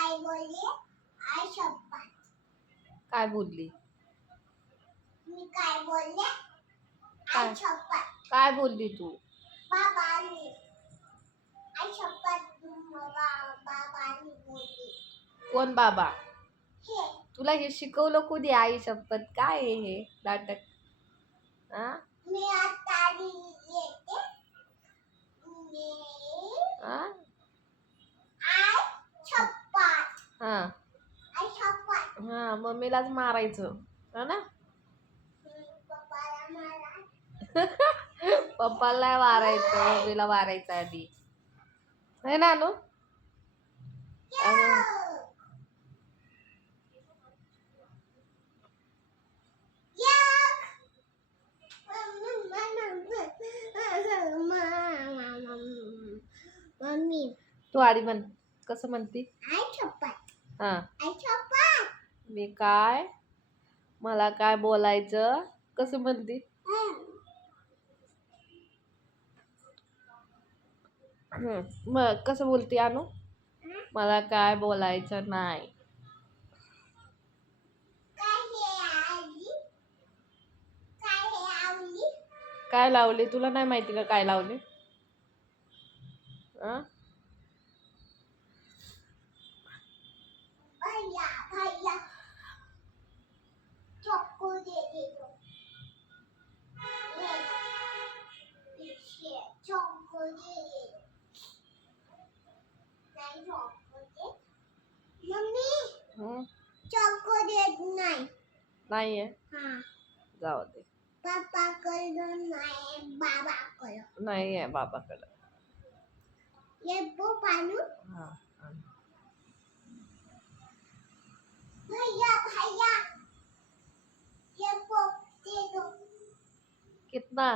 काय बोलले आई शपथ काय बोलली? मी काय बोलले? काय? आई शपथ काय बोलली तू? बाबांनी आई शपथ बाबा बाबांनी बोलली. कोण बाबा? हे. तुला हे शिकवलं कोणी आई शपथ काय हे नाटक? हा मी आता येते मी हा आई शपथ हा आई शपथ हा मम्मीलाच मारायचं. हा ना? पप्पाला मारायचं मम्मीला मारायचं आधी. है ना मम्मी तू आधी म्हण कसं म्हणती? हा. मी काय? मला काय बोलायचं? कसं म्हणते? मग कसं बोलते अनु? मला काय बोलायचं नाही. काय काय लावले? तुला नाही माहिती का काय लावले? आ? हं? देत नाही. नाहीये? हा. जाऊ दे. पापा कडून नाही बाबा कडून नाहीये बाबाकडं. ये बो पानू हा हा. भैया भैया. ये दे दो. कितना?